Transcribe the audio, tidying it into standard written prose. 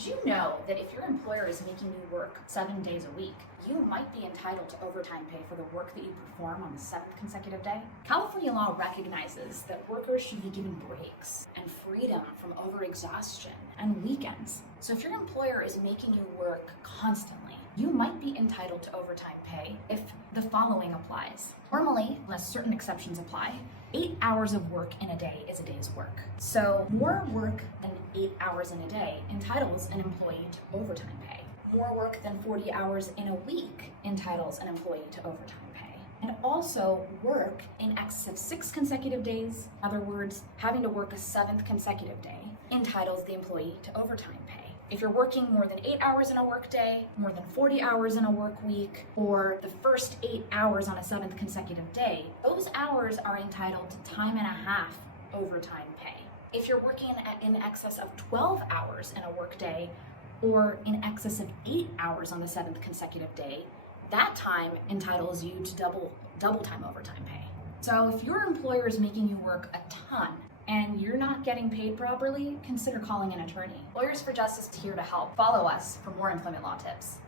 Did you know that if your employer is making you work 7 days a week, you might be entitled to overtime pay for the work that you perform on the 7th consecutive day? California law recognizes that workers should be given breaks and freedom from overexhaustion and weekends. So if your employer is making you work constantly, you might be entitled to overtime pay if the following applies. Normally, unless certain exceptions apply, 8 hours of work in a day is a day's work. So more work than 8 hours in a day entitles an employee to overtime pay. More work than 40 hours in a week entitles an employee to overtime pay. And also work in excess of 6 consecutive days, in other words, having to work a 7th consecutive day, entitles the employee to overtime pay. If you're working more than 8 hours in a work day, more than 40 hours in a work week, or the first 8 hours on a 7th consecutive day, those hours are entitled to time and a half overtime pay. If you're working in excess of 12 hours in a work day, or in excess of 8 hours on the 7th consecutive day, that time entitles you to double time overtime pay. So if your employer is making you work a ton, and you're not getting paid properly, consider calling an attorney. Lawyers for Justice is here to help. Follow us for more employment law tips.